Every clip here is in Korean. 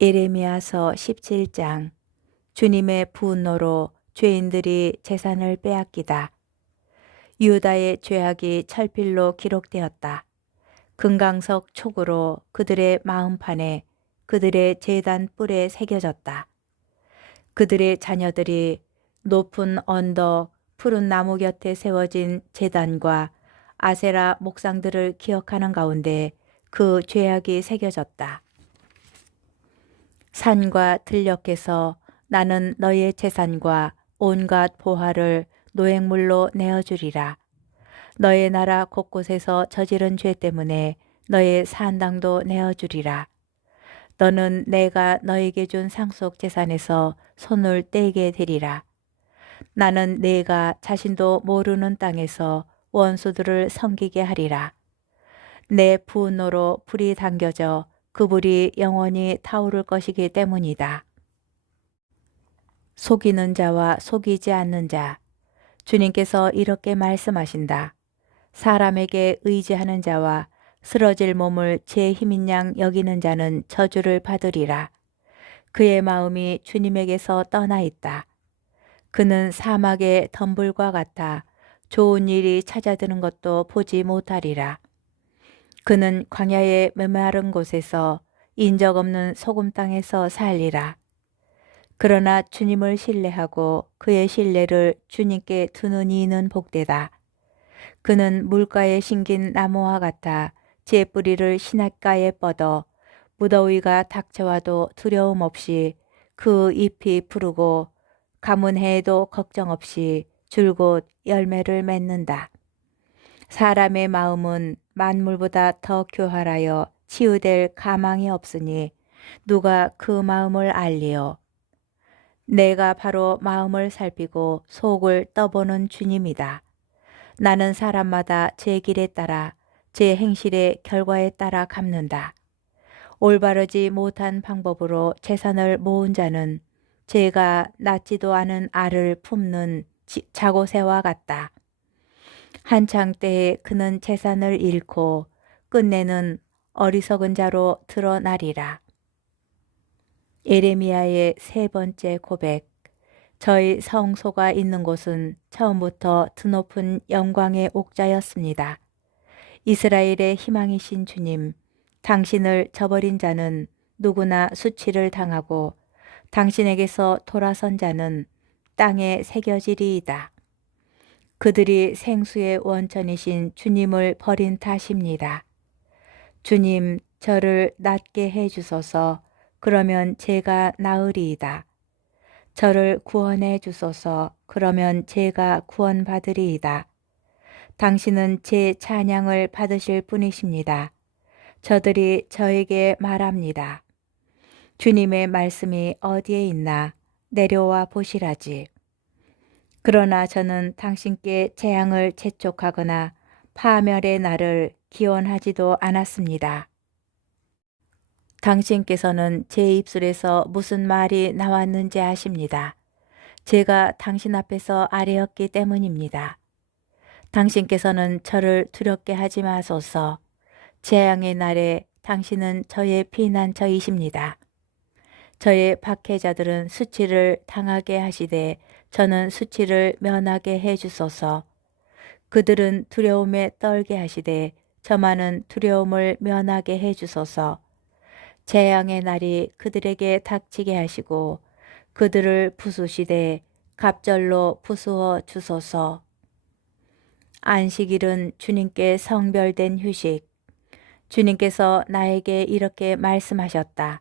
예레미야서 17장. 주님의 분노로 죄인들이 재산을 빼앗기다. 유다의 죄악이 철필로 기록되었다. 금강석 촉으로 그들의 마음판에 그들의 제단 뿔에 새겨졌다. 그들의 자녀들이 높은 언덕 푸른 나무 곁에 세워진 제단과 아세라 목상들을 기억하는 가운데 그 죄악이 새겨졌다. 산과 들녘에서 나는 너의 재산과 온갖 보화를 노획물로 내어주리라. 너의 나라 곳곳에서 저지른 죄 때문에 너의 산당도 내어주리라. 너는 내가 너에게 준 상속 재산에서 손을 떼게 되리라. 나는 내가 자신도 모르는 땅에서 원수들을 섬기게 하리라. 내 분노로 불이 당겨져 그 불이 영원히 타오를 것이기 때문이다. 속이는 자와 속이지 않는 자. 주님께서 이렇게 말씀하신다. 사람에게 의지하는 자와 쓰러질 몸을 제 힘인 양 여기는 자는 저주를 받으리라. 그의 마음이 주님에게서 떠나 있다. 그는 사막의 덤불과 같아 좋은 일이 찾아드는 것도 보지 못하리라. 그는 광야의 메마른 곳에서 인적 없는 소금 땅에서 살리라. 그러나 주님을 신뢰하고 그의 신뢰를 주님께 두는 이는 복되다. 그는 물가에 심긴 나무와 같아 제 뿌리를 시냇가에 뻗어 무더위가 닥쳐와도 두려움 없이 그 잎이 푸르고 가뭄 해에도 걱정 없이 줄곧 열매를 맺는다. 사람의 마음은 만물보다 더 교활하여 치유될 가망이 없으니 누가 그 마음을 알리요. 내가 바로 마음을 살피고 속을 떠보는 주님이다. 나는 사람마다 제 길에 따라 제 행실의 결과에 따라 갚는다. 올바르지 못한 방법으로 재산을 모은 자는 제가 낳지도 않은 알을 품는 자고새와 같다. 한창 때에 그는 재산을 잃고 끝내는 어리석은 자로 드러나리라. 예레미야의 세 번째 고백. 저희 성소가 있는 곳은 처음부터 드높은 영광의 옥자였습니다. 이스라엘의 희망이신 주님, 당신을 저버린 자는 누구나 수치를 당하고 당신에게서 돌아선 자는 땅에 새겨지리이다. 그들이 생수의 원천이신 주님을 버린 탓입니다. 주님, 저를 낫게 해주소서. 그러면 제가 나으리이다. 저를 구원해 주소서. 그러면 제가 구원받으리이다. 당신은 제 찬양을 받으실 분이십니다. 저들이 저에게 말합니다. 주님의 말씀이 어디에 있나 내려와 보시라지. 그러나 저는 당신께 재앙을 재촉하거나 파멸의 날을 기원하지도 않았습니다. 당신께서는 제 입술에서 무슨 말이 나왔는지 아십니다. 제가 당신 앞에서 아뢰었기 때문입니다. 당신께서는 저를 두렵게 하지 마소서. 재앙의 날에 당신은 저의 피난처이십니다. 저의 박해자들은 수치를 당하게 하시되 저는 수치를 면하게 해주소서. 그들은 두려움에 떨게 하시되 저만은 두려움을 면하게 해주소서. 재앙의 날이 그들에게 닥치게 하시고 그들을 부수시되 갑절로 부수어 주소서. 안식일은 주님께 성별된 휴식. 주님께서 나에게 이렇게 말씀하셨다.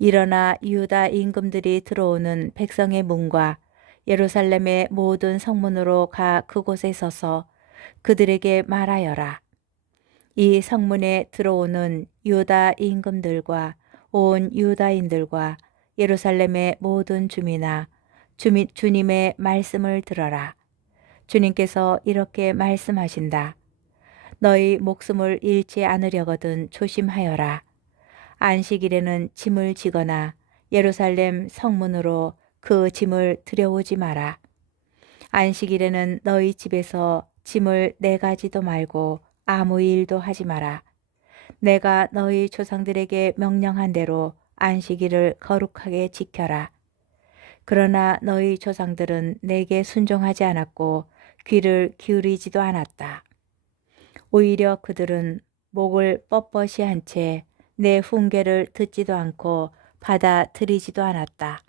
일어나 유다 임금들이 들어오는 백성의 문과 예루살렘의 모든 성문으로 가 그곳에 서서 그들에게 말하여라. 이 성문에 들어오는 유다 임금들과 온 유다인들과 예루살렘의 모든 주민아, 주님의 말씀을 들어라. 주님께서 이렇게 말씀하신다. 너희 목숨을 잃지 않으려거든 조심하여라. 안식일에는 짐을 지거나 예루살렘 성문으로 그 짐을 들여오지 마라. 안식일에는 너희 집에서 짐을 내가지도 말고 아무 일도 하지 마라. 내가 너희 조상들에게 명령한 대로 안식일을 거룩하게 지켜라. 그러나 너희 조상들은 내게 순종하지 않았고 귀를 기울이지도 않았다. 오히려 그들은 목을 뻣뻣이 한 채 내 훈계를 듣지도 않고 받아들이지도 않았다.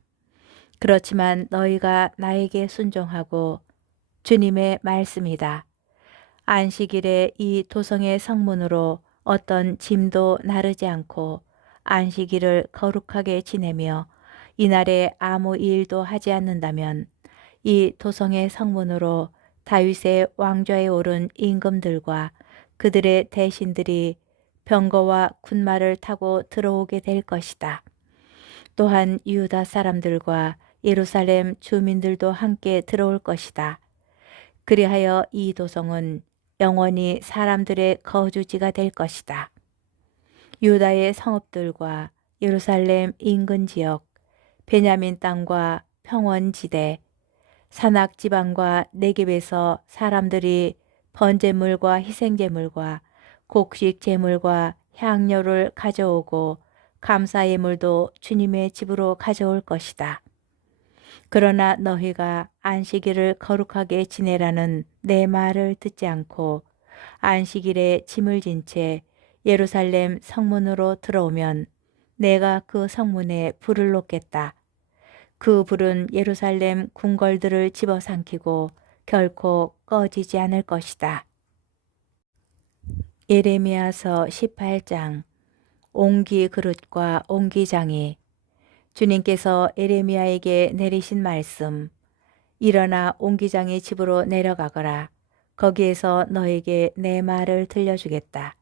그렇지만 너희가 나에게 순종하고 주님의 말씀이다. 안식일에 이 도성의 성문으로 어떤 짐도 나르지 않고 안식일을 거룩하게 지내며 이날에 아무 일도 하지 않는다면 이 도성의 성문으로 다윗의 왕좌에 오른 임금들과 그들의 대신들이 병거와 군마를 타고 들어오게 될 것이다. 또한 유다 사람들과 예루살렘 주민들도 함께 들어올 것이다. 그리하여 이 도성은 영원히 사람들의 거주지가 될 것이다. 유다의 성읍들과 예루살렘 인근 지역, 베냐민 땅과 평원지대, 산악지방과 네겝에서 사람들이 번제물과 희생제물과 곡식제물과 향료를 가져오고 감사예물도 주님의 집으로 가져올 것이다. 그러나 너희가 안식일을 거룩하게 지내라는 내 말을 듣지 않고 안식일에 짐을 진 채 예루살렘 성문으로 들어오면 내가 그 성문에 불을 놓겠다. 그 불은 예루살렘 궁궐들을 집어삼키고 결코 꺼지지 않을 것이다. 예레미야서 18장. 옹기 그릇과 옹기장이. 주님께서 예레미야에게 내리신 말씀. 일어나 옹기장의 집으로 내려가거라. 거기에서 너에게 내 말을 들려주겠다.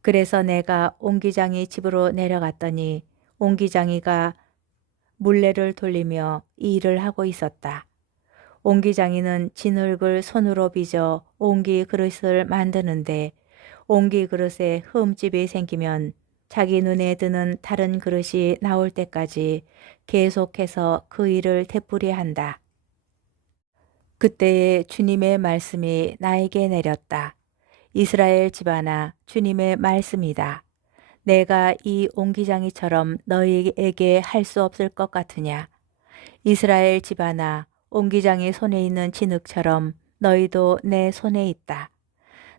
그래서 내가 옹기장의 집으로 내려갔더니 옹기장이가 물레를 돌리며 이 일을 하고 있었다. 옹기장이는 진흙을 손으로 빚어 옹기 그릇을 만드는데 옹기 그릇에 흠집이 생기면 자기 눈에 드는 다른 그릇이 나올 때까지 계속해서 그 일을 되풀이한다. 그때에 주님의 말씀이 나에게 내렸다. 이스라엘 집안아, 주님의 말씀이다. 내가 이 옹기장이처럼 너희에게 할 수 없을 것 같으냐? 이스라엘 집안아, 옹기장이 손에 있는 진흙처럼 너희도 내 손에 있다.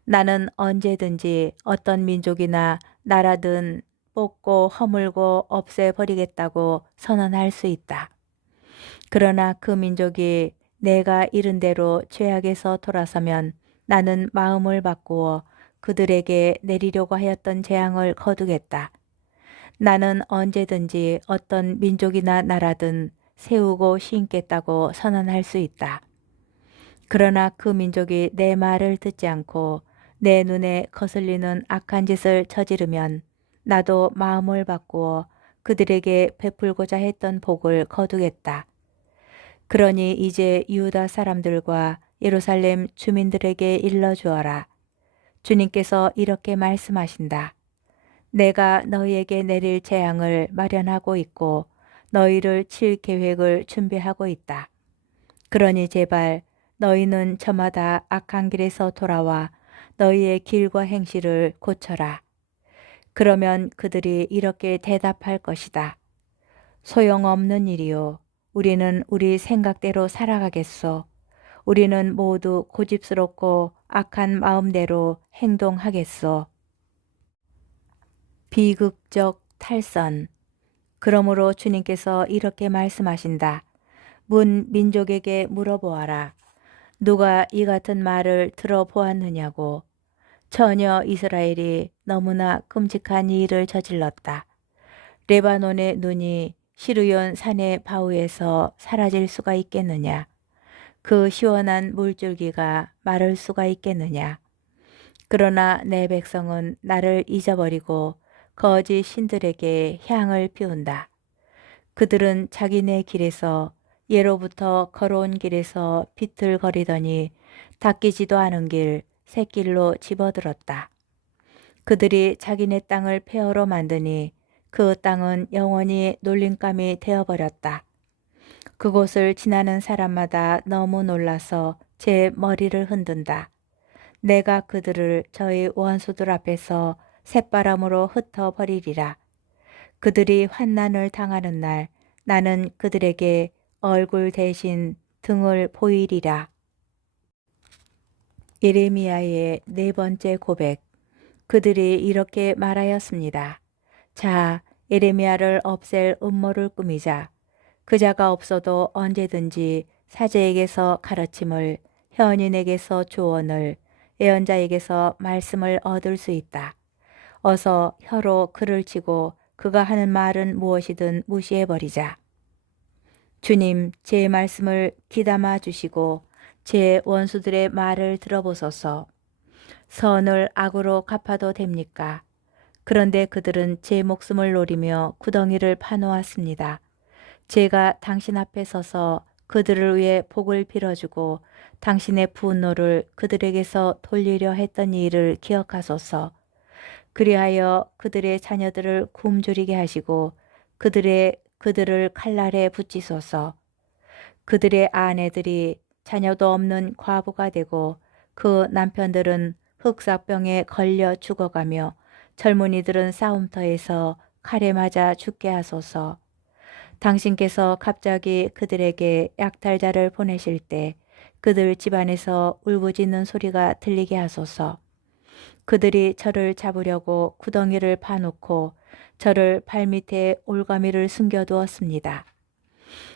나는 언제든지 어떤 민족이나 나라든 뽑고 허물고 없애버리겠다고 선언할 수 있다. 그러나 그 민족이 내가 이른 대로 죄악에서 돌아서면 나는 마음을 바꾸어 그들에게 내리려고 하였던 재앙을 거두겠다. 나는 언제든지 어떤 민족이나 나라든 세우고 심겠다고 선언할 수 있다. 그러나 그 민족이 내 말을 듣지 않고 내 눈에 거슬리는 악한 짓을 저지르면 나도 마음을 바꾸어 그들에게 베풀고자 했던 복을 거두겠다. 그러니 이제 유다 사람들과 예루살렘 주민들에게 일러주어라. 주님께서 이렇게 말씀하신다. 내가 너희에게 내릴 재앙을 마련하고 있고 너희를 칠 계획을 준비하고 있다. 그러니 제발 너희는 저마다 악한 길에서 돌아와 너희의 길과 행실을 고쳐라. 그러면 그들이 이렇게 대답할 것이다. 소용없는 일이요. 우리는 우리 생각대로 살아가겠소. 우리는 모두 고집스럽고 악한 마음대로 행동하겠소. 비극적 탈선. 그러므로 주님께서 이렇게 말씀하신다. 문 민족에게 물어보아라. 누가 이 같은 말을 들어보았느냐고. 전혀 이스라엘이 너무나 끔찍한 일을 저질렀다. 레바논의 눈이 시르온 산의 바위에서 사라질 수가 있겠느냐. 그 시원한 물줄기가 마를 수가 있겠느냐. 그러나 내 백성은 나를 잊어버리고 거짓 신들에게 향을 피운다. 그들은 자기네 길에서 예로부터 걸어온 길에서 비틀거리더니 닦이지도 않은 길, 샛길로 집어들었다. 그들이 자기네 땅을 폐허로 만드니 그 땅은 영원히 놀림감이 되어버렸다. 그곳을 지나는 사람마다 너무 놀라서 제 머리를 흔든다. 내가 그들을 저희 원수들 앞에서 새바람으로 흩어버리리라. 그들이 환난을 당하는 날 나는 그들에게 얼굴 대신 등을 보이리라. 예레미야의 네 번째 고백. 그들이 이렇게 말하였습니다. 자, 예레미야를 없앨 음모를 꾸미자. 그 자가 없어도 언제든지 사제에게서 가르침을, 현인에게서 조언을, 예언자에게서 말씀을 얻을 수 있다. 어서 혀로 그를 치고 그가 하는 말은 무엇이든 무시해버리자. 주님, 제 말씀을 귀담아 주시고 제 원수들의 말을 들어보소서. 선을 악으로 갚아도 됩니까? 그런데 그들은 제 목숨을 노리며 구덩이를 파놓았습니다. 제가 당신 앞에 서서 그들을 위해 복을 빌어주고 당신의 분노를 그들에게서 돌리려 했던 일을 기억하소서. 그리하여 그들의 자녀들을 굶주리게 하시고 그들을 칼날에 붙이소서. 그들의 아내들이 자녀도 없는 과부가 되고 그 남편들은 흑사병에 걸려 죽어가며 젊은이들은 싸움터에서 칼에 맞아 죽게 하소서. 당신께서 갑자기 그들에게 약탈자를 보내실 때 그들 집안에서 울부짖는 소리가 들리게 하소서. 그들이 저를 잡으려고 구덩이를 파놓고 저를 발밑에 올가미를 숨겨두었습니다.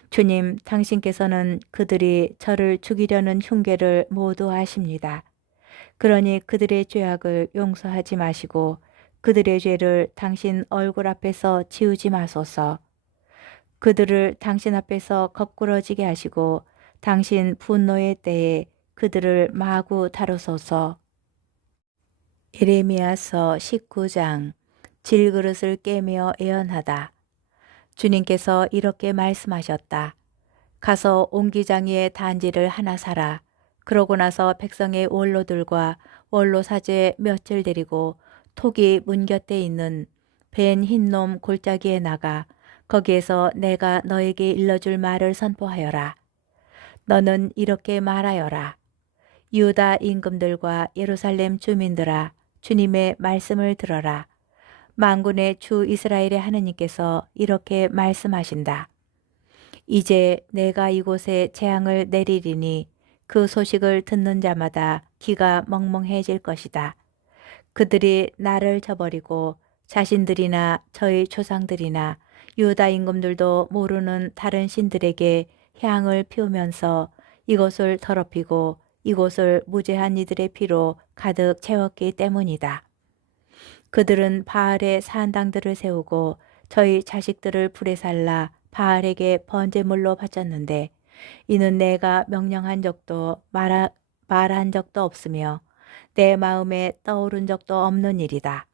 주님, 당신께서는 그들이 저를 죽이려는 흉계를 모두 아십니다. 그러니 그들의 죄악을 용서하지 마시고 그들의 죄를 당신 얼굴 앞에서 지우지 마소서. 그들을 당신 앞에서 거꾸러지게 하시고 당신 분노의 때에 그들을 마구 다루소서. 예레미야서 19장. 질그릇을 깨며 예언하다. 주님께서 이렇게 말씀하셨다. 가서 옹기장이의 단지를 하나 사라. 그러고 나서 백성의 원로들과 원로 사제 몇을 데리고 톡이 문 곁에 있는 벤 흰놈 골짜기에 나가 거기에서 내가 너에게 일러줄 말을 선포하여라. 너는 이렇게 말하여라. 유다 임금들과 예루살렘 주민들아, 주님의 말씀을 들어라. 만군의 주 이스라엘의 하느님께서 이렇게 말씀하신다. 이제 내가 이곳에 재앙을 내리리니 그 소식을 듣는 자마다 귀가 멍멍해질 것이다. 그들이 나를 저버리고 자신들이나 저희 조상들이나 유다 임금들도 모르는 다른 신들에게 향을 피우면서 이곳을 더럽히고 이곳을 무죄한 이들의 피로 가득 채웠기 때문이다. 그들은 바알의 산당들을 세우고 저희 자식들을 불에 살라 바알에게 번제물로 바쳤는데 이는 내가 명령한 적도 말한 적도 없으며 내 마음에 떠오른 적도 없는 일이다.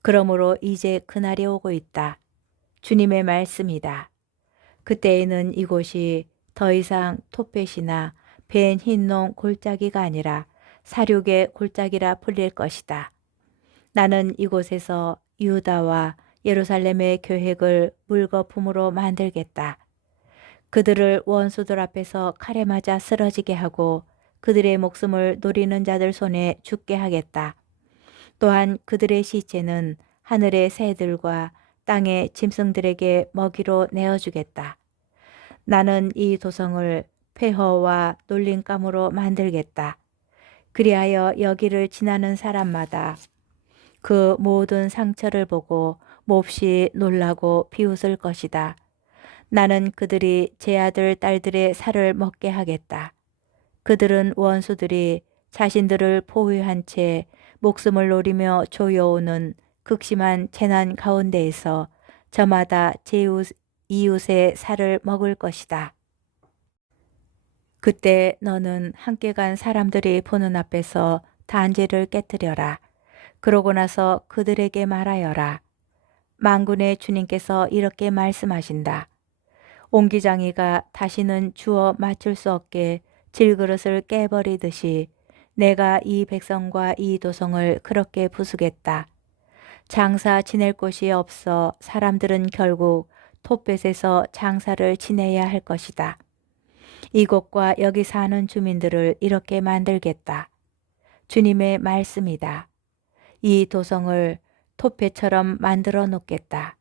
그러므로 이제 그날이 오고 있다. 주님의 말씀이다. 그때에는 이곳이 더 이상 톱벳이나 벤 흰농 골짜기가 아니라 사륙의 골짜기라 불릴 것이다. 나는 이곳에서 유다와 예루살렘의 계획을 물거품으로 만들겠다. 그들을 원수들 앞에서 칼에 맞아 쓰러지게 하고 그들의 목숨을 노리는 자들 손에 죽게 하겠다. 또한 그들의 시체는 하늘의 새들과 땅의 짐승들에게 먹이로 내어주겠다. 나는 이 도성을 폐허와 놀림감으로 만들겠다. 그리하여 여기를 지나는 사람마다 그 모든 상처를 보고 몹시 놀라고 비웃을 것이다. 나는 그들이 제 아들 딸들의 살을 먹게 하겠다. 그들은 원수들이 자신들을 포위한 채 목숨을 노리며 조여오는 극심한 재난 가운데에서 저마다 제 이웃의 살을 먹을 것이다. 그때 너는 함께 간 사람들이 보는 앞에서 단지를 깨뜨려라. 그러고 나서 그들에게 말하여라. 만군의 주님께서 이렇게 말씀하신다. 옹기장이가 다시는 주워 맞출 수 없게 질그릇을 깨버리듯이 내가 이 백성과 이 도성을 그렇게 부수겠다. 장사 지낼 곳이 없어 사람들은 결국 톱벳에서 장사를 지내야 할 것이다. 이곳과 여기 사는 주민들을 이렇게 만들겠다. 주님의 말씀이다. 이 도성을 톱벳처럼 만들어 놓겠다.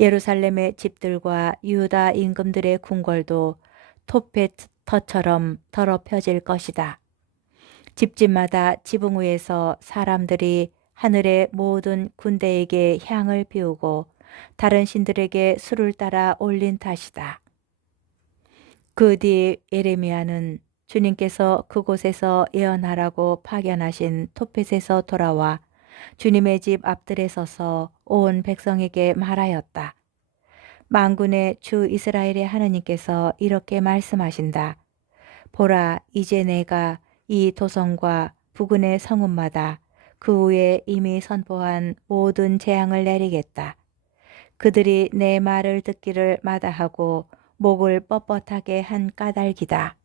예루살렘의 집들과 유다 임금들의 궁궐도 토페터처럼 더럽혀질 것이다. 집집마다 지붕 위에서 사람들이 하늘의 모든 군대에게 향을 피우고 다른 신들에게 술을 따라 올린 탓이다. 그 뒤 예레미야는 주님께서 그곳에서 예언하라고 파견하신 토펫에서 돌아와 주님의 집 앞들에 서서 온 백성에게 말하였다. 만군의 주 이스라엘의 하느님께서 이렇게 말씀하신다. 보라, 이제 내가 이 도성과 부근의 성읍마다 그 후에 이미 선포한 모든 재앙을 내리겠다. 그들이 내 말을 듣기를 마다하고 목을 뻣뻣하게 한 까닭이다.